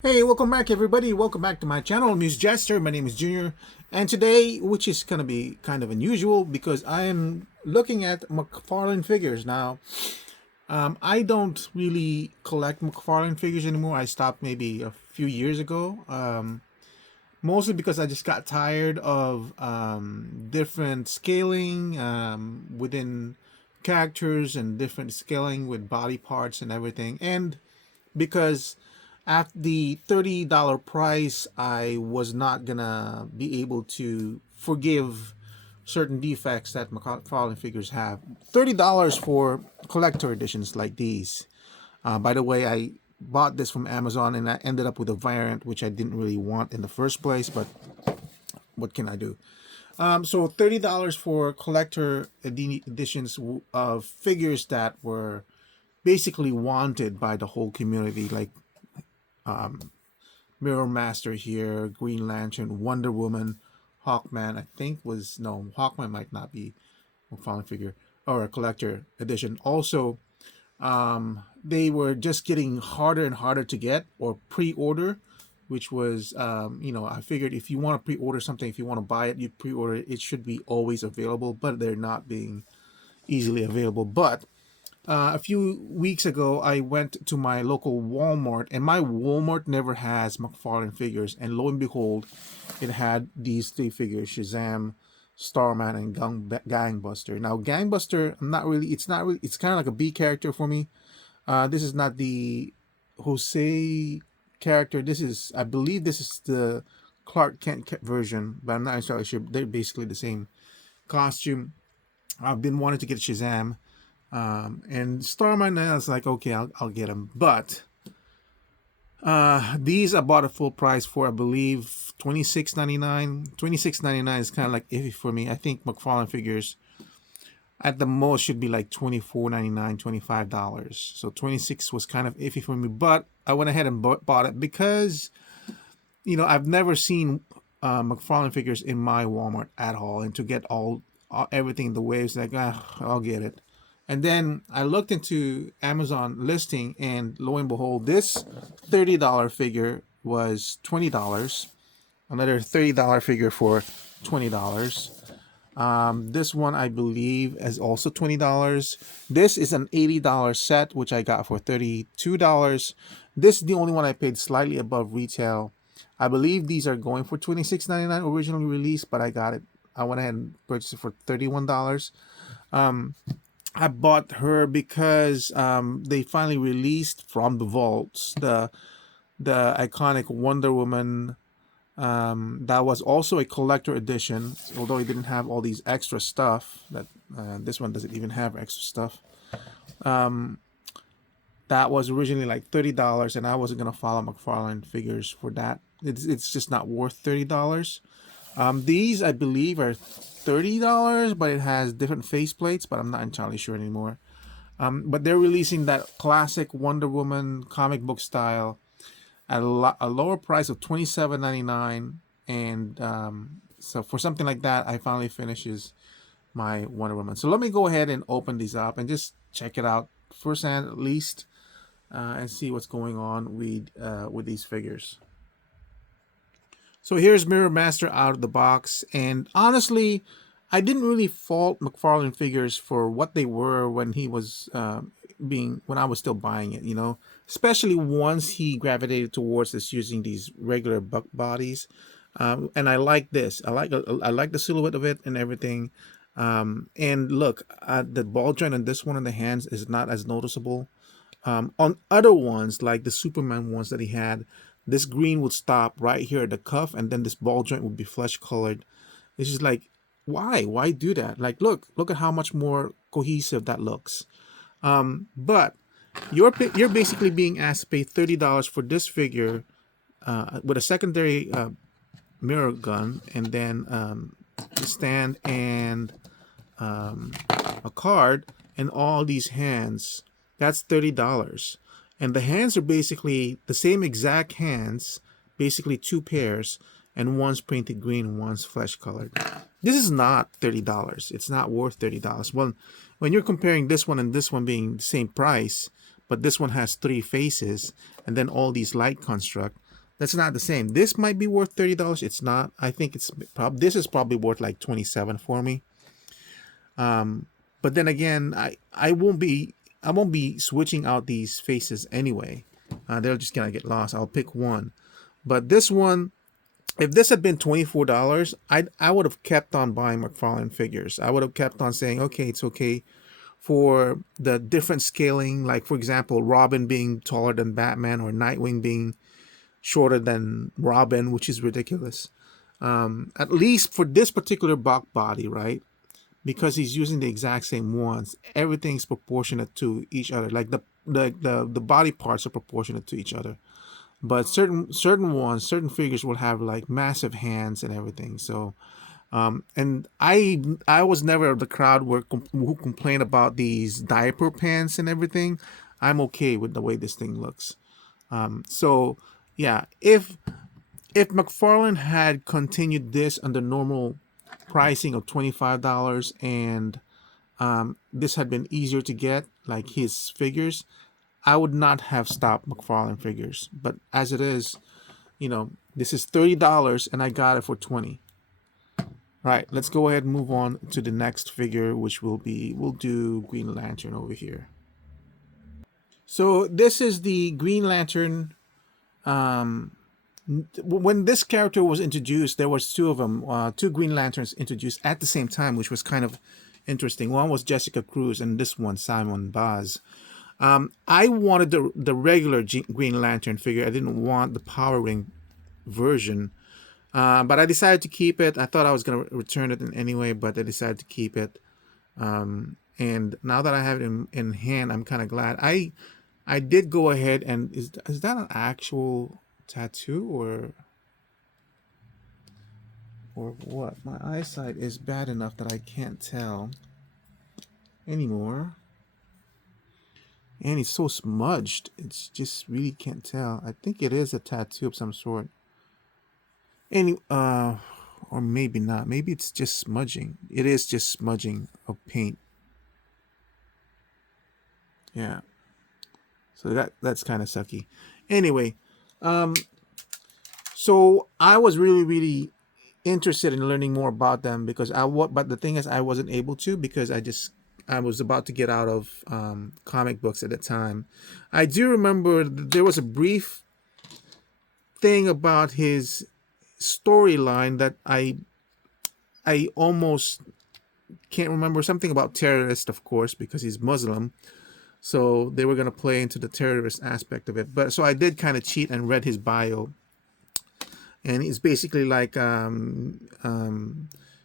Hey, welcome back everybody. Welcome back to my channel, AmusedJester. My name is Junior. And today, which is going to be kind of unusual because I am looking at McFarlane figures. Now, I don't really collect McFarlane figures anymore. I stopped maybe a few years ago. Mostly because I just got tired of different scaling within characters and different scaling with body parts and everything. And because at the $30 price, I was not gonna be able to forgive certain defects that McFarlane figures have. $30 for collector editions like these. By the way, I bought this from Amazon and I ended up with a variant which I didn't really want in the first place, but what can I do? So $30 for collector editions of figures that were basically wanted by the whole community, like Mirror Master here, Green Lantern, Wonder Woman, Hawkman. I think was no Hawkman might not be a fallen figure or a collector edition. Also, they were just getting harder and harder to get or pre-order, which was I figured if you want to pre-order something, if you want to buy it, you pre-order it. It should be always available, but they're not being easily available. But a few weeks ago, I went to my local Walmart, and my Walmart never has McFarlane figures. And lo and behold, it had these three figures: Shazam, Starman, and Gangbuster. Now, Gangbuster, it's not really. It's kind of like a B character for me. This is not the Jose character. I believe, this is the Clark Kent version, but I'm not entirely sure. They're basically the same costume. I've been wanting to get Shazam. And Starman, I was like, okay, I'll get them. But these I bought at full price for, I believe, $26.99. $26.99 is kind of like iffy for me. I think McFarlane figures at the most should be like $24.99, $25. So 26 was kind of iffy for me, but I went ahead and bought it because I've never seen McFarlane figures in my Walmart at all, and to get everything the way, it's like, I'll get it. And then I looked into Amazon listing, and lo and behold, this $30 figure was $20. Another $30 figure for $20. This one, I believe, is also $20. This is an $80 set, which I got for $32. This is the only one I paid slightly above retail. I believe these are going for $26.99 originally released, but I got it. I went ahead and purchased it for $31. I bought her because they finally released from the vaults the iconic Wonder Woman. That was also a collector edition, although it didn't have all these extra stuff. That this one doesn't even have extra stuff. That was originally like $30, and I wasn't gonna follow McFarlane figures for that. It's just not worth $30. These, I believe, are $30, but it has different faceplates, but I'm not entirely sure anymore. But they're releasing that classic Wonder Woman comic book style at a lower price of $27.99, and so for something like that, I finally finishes my Wonder Woman. So let me go ahead and open these up and just check it out firsthand at least, and see what's going on with these figures. So here's Mirror Master out of the box, and honestly, I didn't really fault McFarlane figures for what they were when he was when I was still buying it, especially once he gravitated towards this using these regular buck bodies. And I like this. I like the silhouette of it and everything. And look, the ball joint on this one on the hands is not as noticeable. On other ones, like the Superman ones that he had, this green would stop right here at the cuff, and then this ball joint would be flesh colored. It's just like, why do that? Like, look at how much more cohesive that looks. But you're basically being asked to pay $30 for this figure with a secondary mirror gun, and then a stand and a card and all these hands. That's $30. And the hands are basically the same exact hands, basically two pairs, and one's painted green and one's flesh colored. This is not $30. It's not worth $30. Well, when you're comparing this one and this one being the same price, but this one has three faces and then all these light construct, That's not the same. This might be worth $30. It's not. I think it's this is probably worth like 27 for me. But then again, I won't be switching out these faces anyway. They're just gonna get lost. I'll pick one. But this one, if this had been $24, I would have kept on buying McFarlane figures. I would have kept on saying, okay, it's okay for the different scaling, like for example, Robin being taller than Batman or Nightwing being shorter than Robin, which is ridiculous. At least for this particular Bach body, right? Because he's using the exact same ones, everything's proportionate to each other. Like the body parts are proportionate to each other. But certain figures will have like massive hands and everything. So and I was never the crowd who complain about these diaper pants and everything. I'm okay with the way this thing looks. So yeah, if McFarlane had continued this under normal pricing of $25 and this had been easier to get, like his figures, I would not have stopped McFarlane figures. But as it is, this is $30 and I got it for 20. Right, let's go ahead and move on to the next figure, which we'll do Green Lantern over here. So this is the Green Lantern. When this character was introduced, there was two of them, two Green Lanterns introduced at the same time, which was kind of interesting. One was Jessica Cruz, and this one Simon Baz. I wanted the regular Green Lantern figure. I didn't want the Power Ring version. But I decided to keep it. I thought I was going to return it anyway, but I decided to keep it. And now that I have it in hand, I'm kind of glad. I did go ahead and is that an actual tattoo or what? My eyesight is bad enough that I can't tell anymore. And it's so smudged. It's just really can't tell. I think it is a tattoo of some sort. Or maybe not. Maybe it's just smudging. It is just smudging of paint. Yeah. So that's kind of sucky. Anyway, so I was really interested in learning more about them because but the thing is I wasn't able to because I was about to get out of comic books at the time. I do remember there was a brief thing about his storyline that I almost can't remember. Something about terrorist, of course, because he's Muslim. So they were going to play into the terrorist aspect of it. But so I did kind of cheat and read his bio. And it's basically like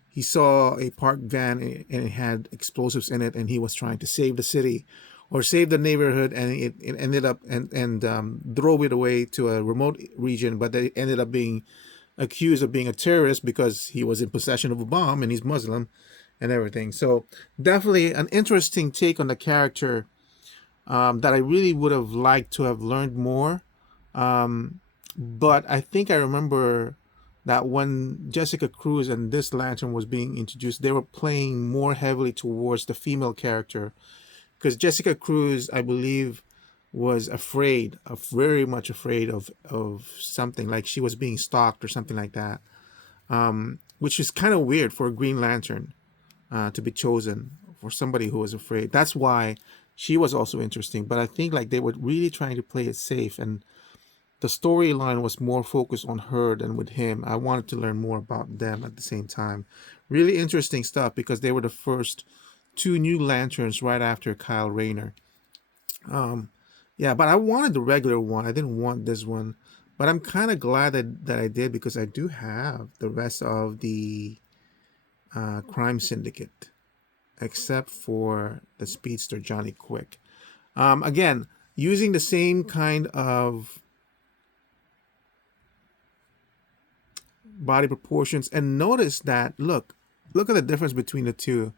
he saw a parked van and it had explosives in it, and he was trying to save the city or save the neighborhood, and it ended up and drove it away to a remote region, but they ended up being accused of being a terrorist because he was in possession of a bomb and he's Muslim and everything. So definitely an interesting take on the character that I really would have liked to have learned more. But I think I remember that when Jessica Cruz and this Lantern was being introduced, they were playing more heavily towards the female character, because Jessica Cruz, I believe, was very much afraid of something, like she was being stalked or something like that, which is kind of weird for a Green Lantern to be chosen for somebody who was afraid. That's why she was also interesting. But I think like they were really trying to play it safe, and the storyline was more focused on her than with him. I wanted to learn more about them at the same time. Really interesting stuff because they were the first two new Lanterns right after Kyle Rayner. Yeah, but I wanted the regular one. I didn't want this one. But I'm kind of glad that I did, because I do have the rest of the Crime Syndicate, except for the Speedster Johnny Quick. Again, using the same kind of body proportions, and notice that look at the difference between the two.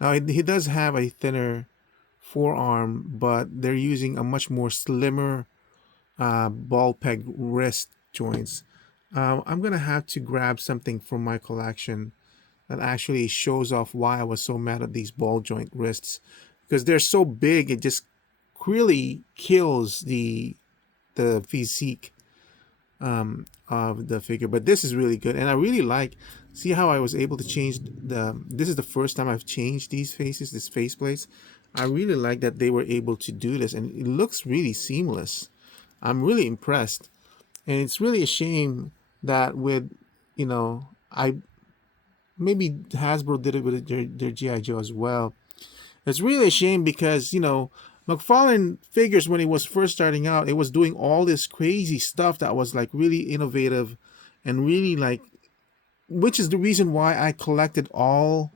Now he does have a thinner forearm, but they're using a much more slimmer ball peg wrist joints. I'm gonna have to grab something from my collection that actually shows off why I was so mad at these ball joint wrists, because they're so big. It just really kills the physique of the figure. But this is really good, and I really like. See how I was able to change the. This is the first time I've changed these faces, this faceplates. I really like that they were able to do this, and it looks really seamless. I'm really impressed, and it's really a shame that with, I maybe Hasbro did it with their GI Joe as well. It's really a shame because McFarlane figures when he was first starting out, it was doing all this crazy stuff that was like really innovative, and really like, which is the reason why I collected all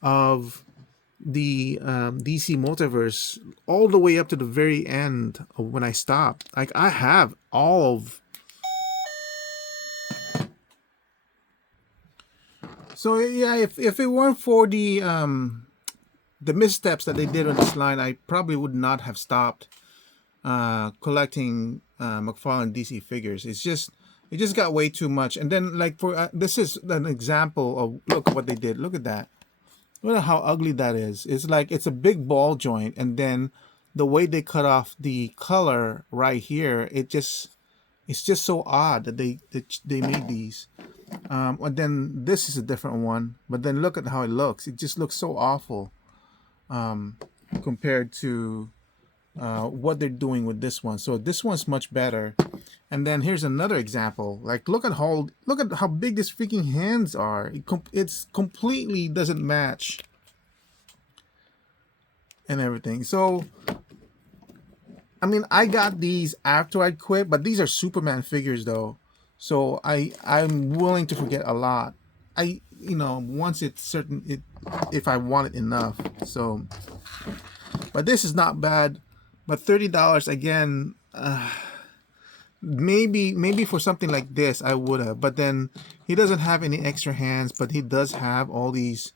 of the DC Multiverse all the way up to the very end of when I stopped. Like I have all of. So yeah, if it weren't for the missteps that they did on this line, I probably would not have stopped collecting McFarlane DC figures. It just got way too much. And then like for this is an example of, look what they did. Look at that. Look at how ugly that is. It's like it's a big ball joint, and then the way they cut off the color right here, it's just so odd that they made these. And then this is a different one, but then look at how it looks. It just looks so awful compared to what they're doing with this one. So this one's much better. And then here's another example. Like look at how big these freaking hands are. It's completely doesn't match and everything. So I mean, I got these after I quit, but these are Superman figures though. So I'm willing to forget a lot. Once it's certain if I want it enough. So, but this is not bad. But $30 again, maybe for something like this I would have. But then he doesn't have any extra hands, but he does have all these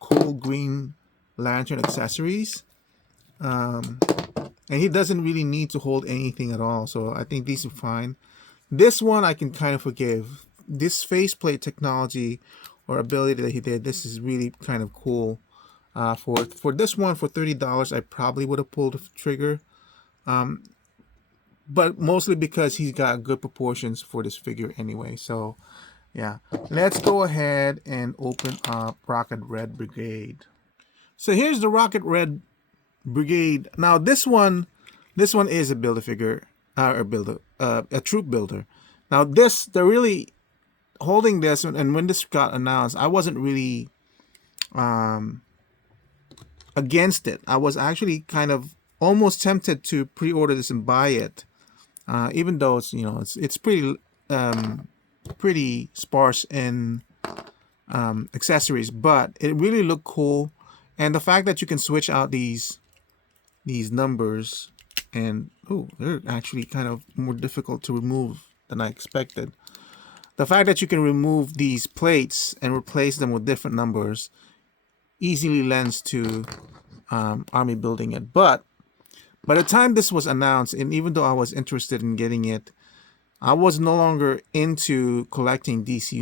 cool Green Lantern accessories. And he doesn't really need to hold anything at all. So I think these are fine. This one I can kind of forgive. This faceplate technology or ability that he did, this is really kind of cool. For this one, for $30, I probably would have pulled the trigger. But mostly because he's got good proportions for this figure anyway. So yeah, let's go ahead and open up Rocket Red Brigade. So here's the Rocket Red Brigade. Now this one is a Build-A-Figure, a troop builder. Now they're really holding this, and when this got announced, I wasn't really against it. I was actually kind of almost tempted to pre-order this and buy it, even though it's pretty sparse in accessories, but it really looked cool, and the fact that you can switch out these numbers, and they're actually kind of more difficult to remove than I expected. The fact that you can remove these plates and replace them with different numbers easily lends to army building it. But by the time this was announced, and even though I was interested in getting it, I was no longer into collecting DC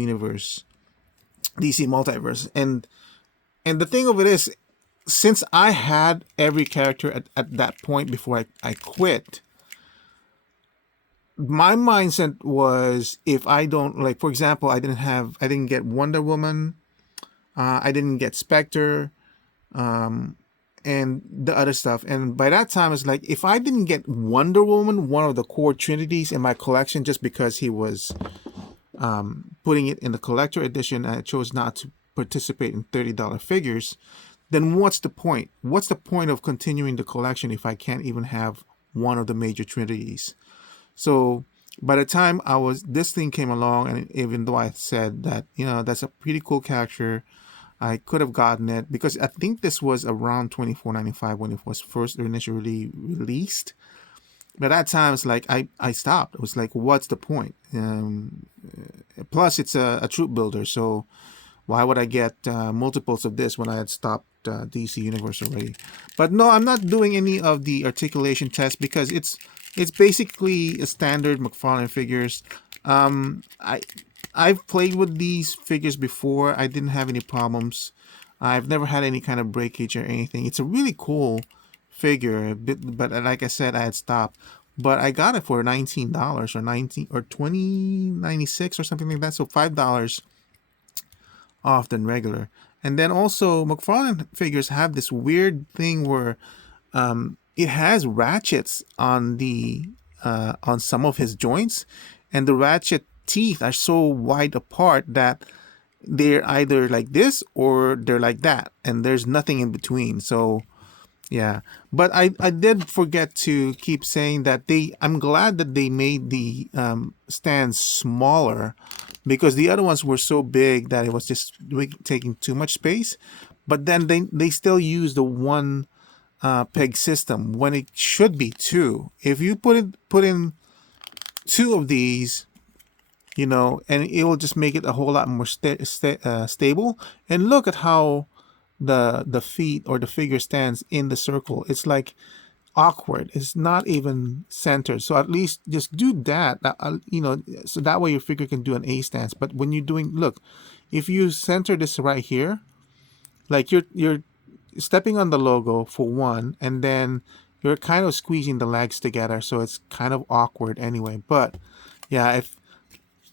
Multiverse. And the thing of it is, since I had every character at that point before I quit, my mindset was, if I don't, like, for example, I didn't get Wonder Woman, I didn't get Spectre, and the other stuff. And by that time, it's like, if I didn't get Wonder Woman, one of the core trinities in my collection, just because he was putting it in the collector edition, I chose not to participate in $30 figures, then what's the point? What's the point of continuing the collection if I can't even have one of the major trinities? So by the time this thing came along, and even though I said that, that's a pretty cool character, I could have gotten it, because I think this was around $24.95 when it was first initially released. By that time, it's like I stopped. It was like, what's the point? Plus, it's a troop builder, so why would I get multiples of this when I had stopped DC Universe already? But no, I'm not doing any of the articulation tests, because it's basically a standard McFarlane figures. I've played with these figures before. I didn't have any problems. I've never had any kind of breakage or anything. It's a really cool figure, but like I said, I had stopped. but I got it for $19 or 19 or 20.96 or something like that. So $5 off than regular. And then also McFarlane figures have this weird thing where it has ratchets on the on some of his joints, and the ratchet teeth are so wide apart that they're either like this or they're like that, and there's nothing in between. So yeah, but I did forget to keep saying that I'm glad that they made the stands smaller, because the other ones were so big that it was just taking too much space. But then they still use the one peg system when it should be two. If you put in two of these, and it will just make it a whole lot more stable. And look at how the feet or the figure stands in the circle. It's like awkward. It's not even centered. So at least just do that. So that way your figure can do an A stance. But when you're doing, look, if you center this right here, like you're stepping on the logo for one, and then you're kind of squeezing the legs together, so it's kind of awkward anyway. But yeah,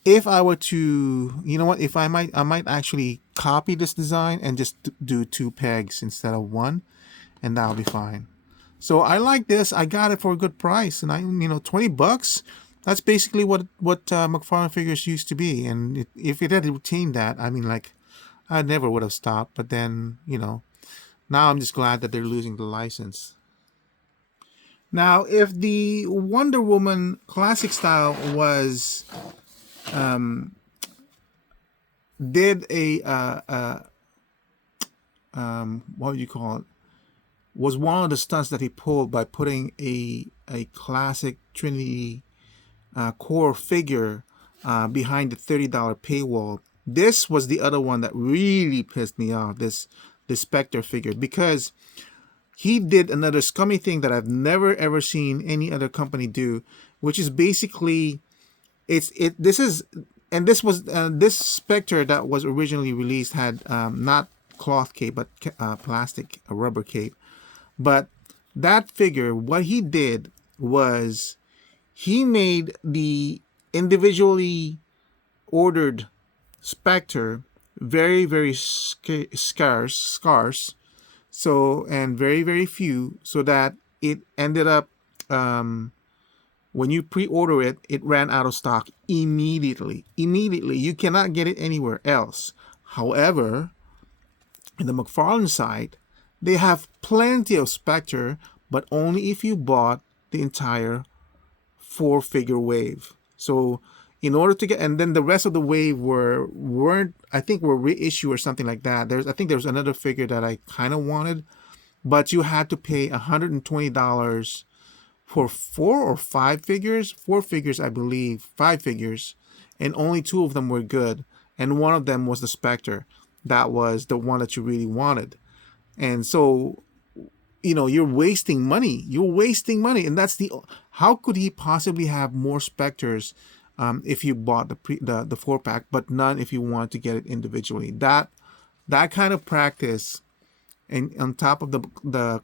if I were to, if I might actually copy this design and just do two pegs instead of one, and that'll be fine. So I like this. I got it for a good price, and $20. That's basically what McFarlane figures used to be. And if it had retained that, I mean, like, I never would have stopped. But then, now I'm just glad that they're losing the license. Now, if the Wonder Woman classic style was did a what would you call it? Was one of the stunts that he pulled by putting a classic Trinity core figure behind the $30 paywall. This was the other one that really pissed me off. This Spectre figure, because he did another scummy thing that I've never ever seen any other company do, which is basically this Spectre that was originally released had not cloth cape but plastic, a rubber cape. But that figure, what he did was he made the individually ordered Spectre very, very scarce, so, and very, very few, so that it ended up when you pre-order it, it ran out of stock immediately. You cannot get it anywhere else. However, in the McFarlane side, they have plenty of Spectre, but only if you bought the entire 4-figure wave. So in order to get, and then the rest of the wave weren't I think were reissue or something like that. I think there was another figure that I kind of wanted, but you had to pay $120 for 4 or 5 figures. 4 figures, I believe, 5 figures, and only 2 of them were good, and one of them was the Spectre. That was the one that you really wanted. And so, you're wasting money. And that's how could he possibly have more Spectres if you bought the 4-pack, but none if you want to get it individually? That kind of practice, and on top of the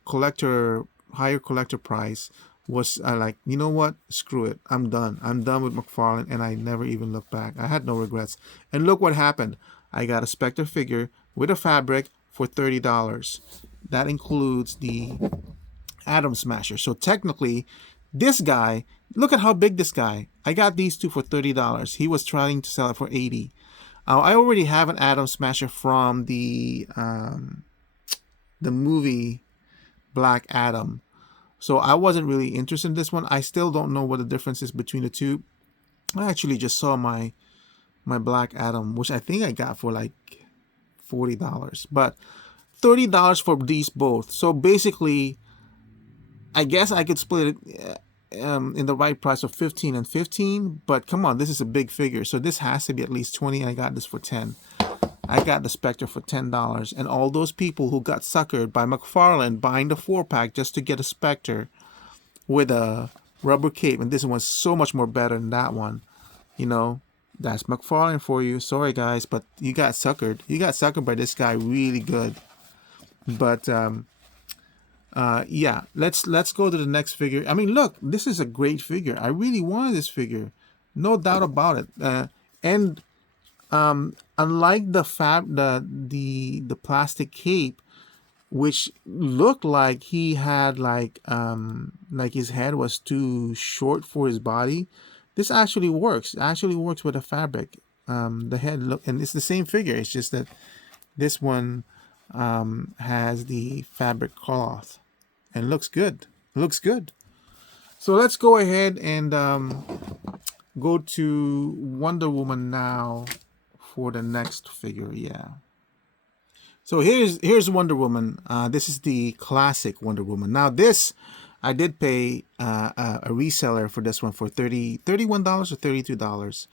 higher collector price, was like, you know what? Screw it. I'm done with McFarlane, and I never even looked back. I had no regrets. And look what happened. I got a Spectre figure with a fabric for $30. That includes the Atom Smasher. So technically, this guy, look at how big this guy. I got these two for $30. He was trying to sell it for $80. I already have an Atom Smasher from the movie Black Adam. So I wasn't really interested in this one. I still don't know what the difference is between the two. I actually just saw my Black Adam, which I think I got for like $40. But $30 for these both. So basically, I guess I could split it in the right price of 15 and 15. But come on, this is a big figure. So this has to be at least 20. I got this for 10. I got the Spectre for $10. And all those people who got suckered by McFarlane buying the 4-pack just to get a Spectre with a rubber cape, and this one's so much more better than that one, that's McFarlane for you. Sorry guys, but you got suckered. You got suckered by this guy really good. But Yeah, let's go to the next figure. I mean, look, this is a great figure. I really wanted this figure, no doubt about it. And unlike the plastic cape, which looked like he had like his head was too short for his body, this actually works. It actually works with the fabric. The head look, and it's the same figure. It's just that this one has the fabric cloth and looks good. Looks good. So let's go ahead and go to Wonder Woman now for the next figure. Yeah. So here's Wonder Woman. This is the classic Wonder Woman. Now this, I did pay a reseller for this one for $31 or $32.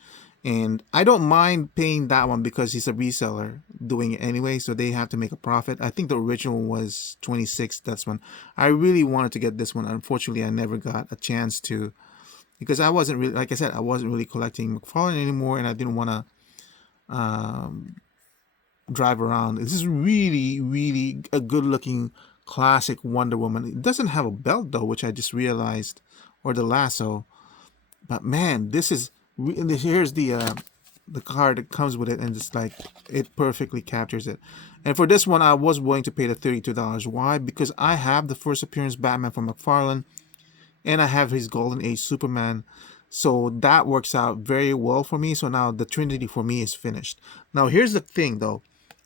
And I don't mind paying that one because he's a reseller doing it anyway, so they have to make a profit. I think the original was 26. That's one. I really wanted to get this one. Unfortunately, I never got a chance to, because I wasn't really, like I said, I wasn't really collecting McFarlane anymore, and I didn't want to drive around. This is really, really a good-looking classic Wonder Woman. It doesn't have a belt though, which I just realized, or the lasso. But man, this is. Here's the card that comes with it, and it's like it perfectly captures it. And for this one, I was willing to pay the $32. Why? Because I have the first appearance Batman from McFarlane, and I have his Golden Age Superman, so that works out very well for me. So now the Trinity for me is finished. Now here's the thing though,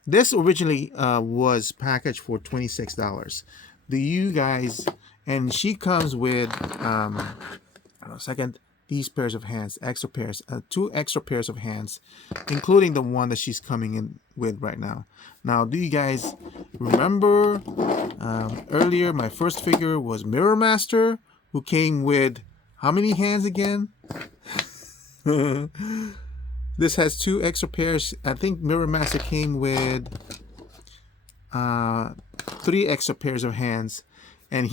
this originally was packaged for $26. Do you guys? And she comes with second. These pairs of hands, extra pairs, 2 extra pairs of hands, including the one that she's coming in with right now. Now, do you guys remember earlier my first figure was Mirror Master, who came with how many hands again? This has 2 extra pairs. I think Mirror Master came with 3 extra pairs of hands, and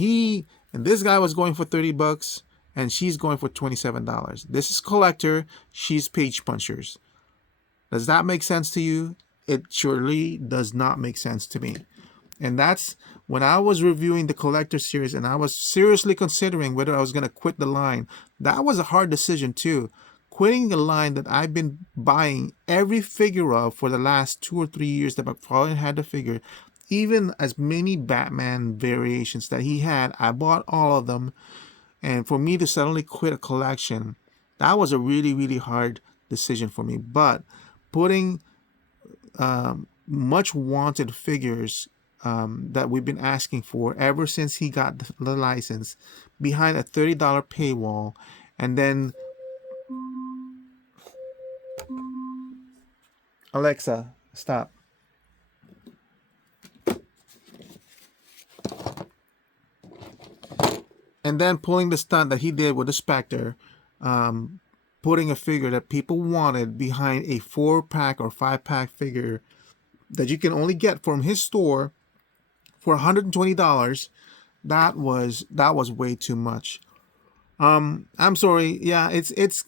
this guy was going for $30. And she's going for $27. This is collector. She's page punchers. Does that make sense to you? It surely does not make sense to me. And that's when I was reviewing the collector series and I was seriously considering whether I was going to quit the line. That was a hard decision too. Quitting the line that I've been buying every figure of for the last 2 or 3 years that McFarlane had the figure. Even as many Batman variations that he had, I bought all of them. And for me to suddenly quit a collection, that was a really, really hard decision for me. But putting much wanted figures that we've been asking for ever since he got the license behind a $30 paywall, and then Alexa, stop. And then pulling the stunt that he did with the Spectre, putting a figure that people wanted behind a 4-pack or 5-pack figure that you can only get from his store for $120, that was way too much. I'm sorry. Yeah, it's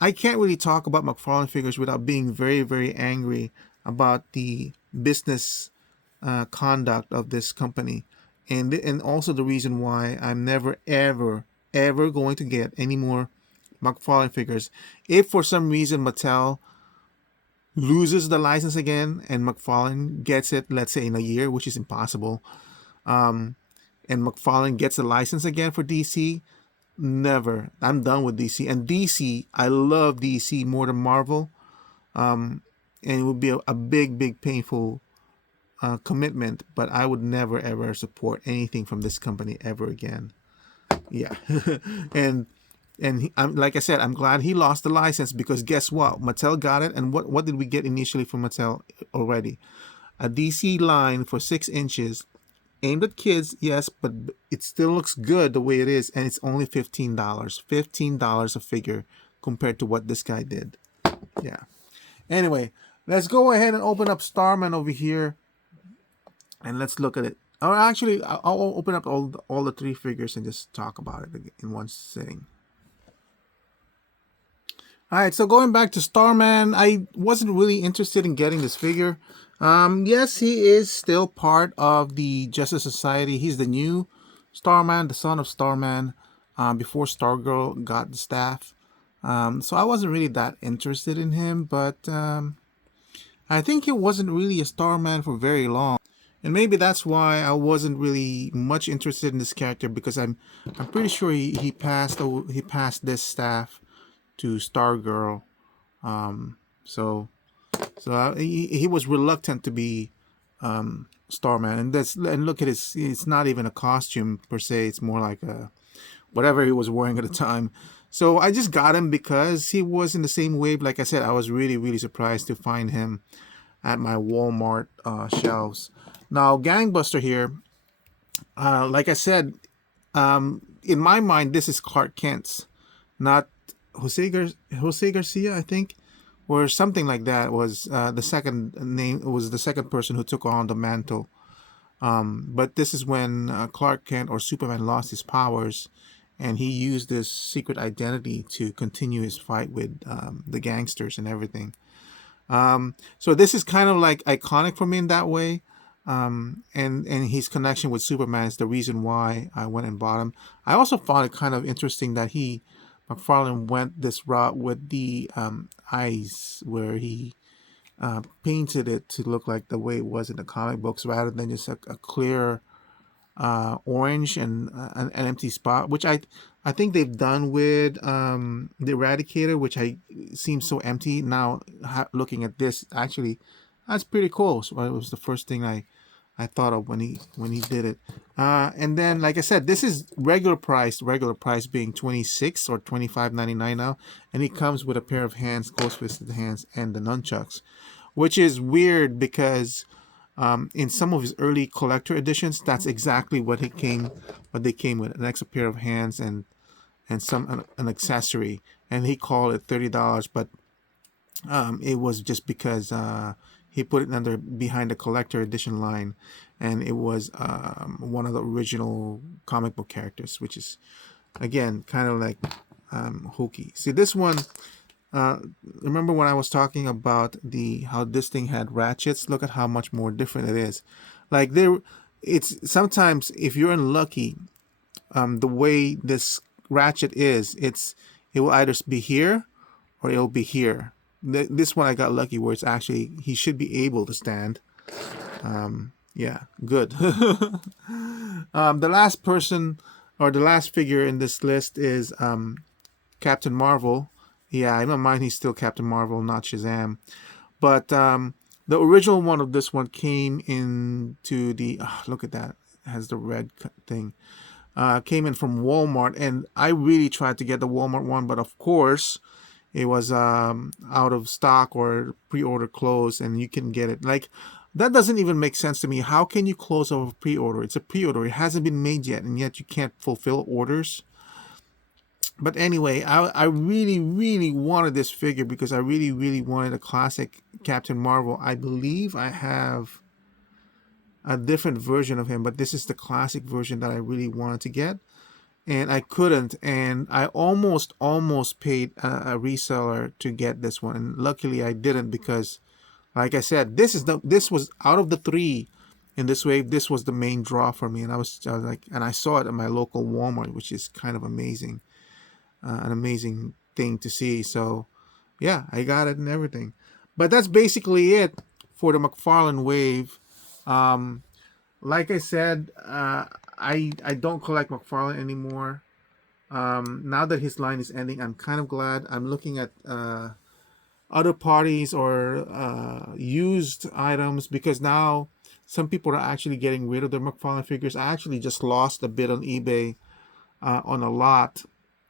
I can't really talk about McFarlane figures without being very, very angry about the business conduct of this company. And also the reason why I'm never ever going to get any more McFarlane figures. If for some reason Mattel loses the license again and McFarlane gets it, let's say in a year, which is impossible, and McFarlane gets a license again for DC, never. I'm done with DC. And DC, I love DC more than Marvel, and it would be a big painful commitment, but I would never ever support anything from this company ever again. Yeah. and I'm like I said, I'm glad he lost the license, because guess what? Mattel got it, and what did we get initially from Mattel already? A DC line for 6 inches, aimed at kids, yes, but it still looks good the way it is, and it's only $15. $15 a figure compared to what this guy did. Yeah. Anyway, let's go ahead and open up Starman over here. And let's look at it. Or actually, I'll open up all the 3 figures and just talk about it in one sitting. Alright, so going back to Starman, I wasn't really interested in getting this figure. Yes, he is still part of the Justice Society. He's the new Starman, the son of Starman, before Stargirl got the staff. So I wasn't really that interested in him, but I think he wasn't really a Starman for very long. And maybe that's why I wasn't really much interested in this character, because I'm pretty sure he passed this staff to Stargirl. Um, so he was reluctant to be Starman, and look at his. It's not even a costume per se. It's more like a whatever he was wearing at the time. So I just got him because he was in the same wave. Like I said, I was really surprised to find him at my Walmart shelves. Now, Gangbuster here, like I said, in my mind, this is Clark Kent's, not Jose Garcia, I think, or something like that. Was the second name? Was the second person who took on the mantle. But this is when Clark Kent or Superman lost his powers, and he used this secret identity to continue his fight with the gangsters and everything. So this is kind of like iconic for me in that way. And his connection with Superman is the reason why I went and bought him. I also found it kind of interesting that McFarlane went this route with the eyes, where he painted it to look like the way it was in the comic books, rather than just a clear orange and an empty spot, which I think they've done with the Eradicator, which seems so empty now. Looking at this, actually, that's pretty cool. So it was the first thing I thought of when he did it. And then, like I said, this is regular price. Regular price being $26 or $25.99 now, and it comes with a pair of hands, close-fisted hands, and the nunchucks, which is weird because in some of his early collector editions, that's exactly what they came with, an extra pair of hands and an accessory, and he called it $30, but it was just because he put it under behind the collector edition line, and it was one of the original comic book characters, which is again kind of like hokey. See this one. Remember when I was talking about how this thing had ratchets? Look at how much more different it is. Like it's sometimes if you're unlucky, the way this ratchet is, it will either be here or it'll be here. This one I got lucky where it's actually, he should be able to stand. Yeah, good. The last person or the last figure in this list is Captain Marvel. Yeah, in my mind he's still Captain Marvel, not Shazam. But the original one of this one came into the look at that, it has the red thing. Came in from Walmart, and I really tried to get the Walmart one, but of course it was out of stock or pre-order closed, and you can get it. Like, that doesn't even make sense to me. How can you close off a pre-order? It's a pre-order. It hasn't been made yet, and yet you can't fulfill orders. But anyway, I really wanted this figure because I really wanted a classic Captain Marvel. I believe I have a different version of him, but this is the classic version that I really wanted to get, and I couldn't, and I almost paid a reseller to get this one, and luckily I didn't, because like I said, this was out of the three in this wave, this was the main draw for me, and I was like, and I saw it at my local Walmart, which is kind of amazing, an amazing thing to see. So yeah, I got it and everything. But that's basically it for the McFarlane wave. Like I said, I don't collect McFarlane anymore. Now that his line is ending, I'm kind of glad. I'm looking at other parties or used items, because now some people are actually getting rid of their McFarlane figures. I actually just lost a bit on eBay on a lot.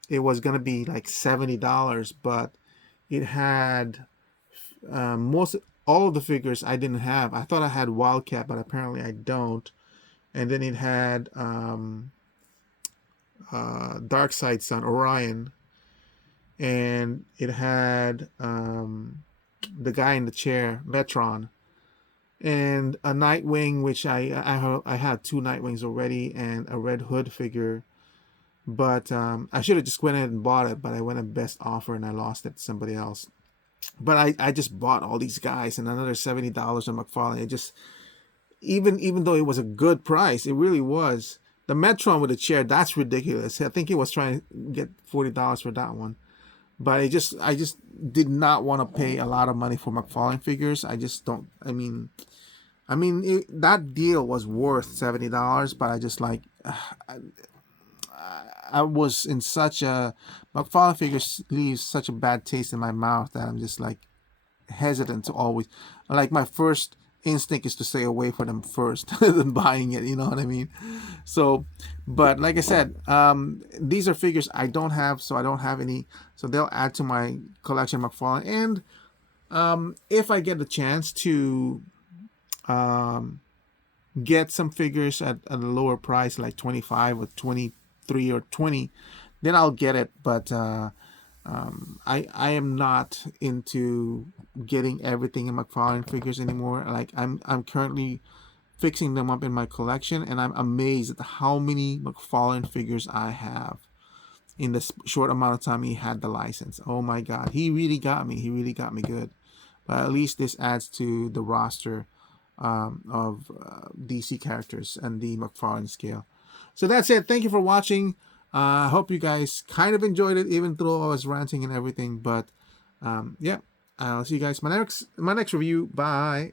It was gonna be like $70, but it had all of the figures I didn't have. I thought I had Wildcat, but apparently I don't. And then it had Darkseid Sun, Orion, and it had the guy in the chair, Metron, and a Nightwing, which I had two Nightwings already, and a Red Hood figure. But I should have just went ahead and bought it, but I went at best offer and I lost it to somebody else. But I just bought all these guys and another $70 on McFarlane. It just, even though it was a good price, it really was. The Metron with the chair, that's ridiculous. I think he was trying to get $40 for that one. But I just did not want to pay a lot of money for McFarlane figures. I just don't. That deal was worth $70, but I just like I was in such a McFarlane figures leaves such a bad taste in my mouth that I'm just like hesitant to always, like, my first instinct is to stay away from them first than buying it, you know what I mean? So, but like I said, these are figures I don't have, so I don't have any, so they'll add to my collection McFarlane. And if I get the chance to get some figures at a lower price, like 25 or 23 or 20, then I'll get it. But I am not into getting everything in McFarlane figures anymore. Like, I'm currently fixing them up in my collection, and I'm amazed at how many McFarlane figures I have in this short amount of time he had the license. Oh my God, he really got me. He really got me good. But at least this adds to the roster of DC characters and the McFarlane scale. So that's it. Thank you for watching. I hope you guys kind of enjoyed it, even though I was ranting and everything. But yeah, I'll see you guys in my next review. Bye.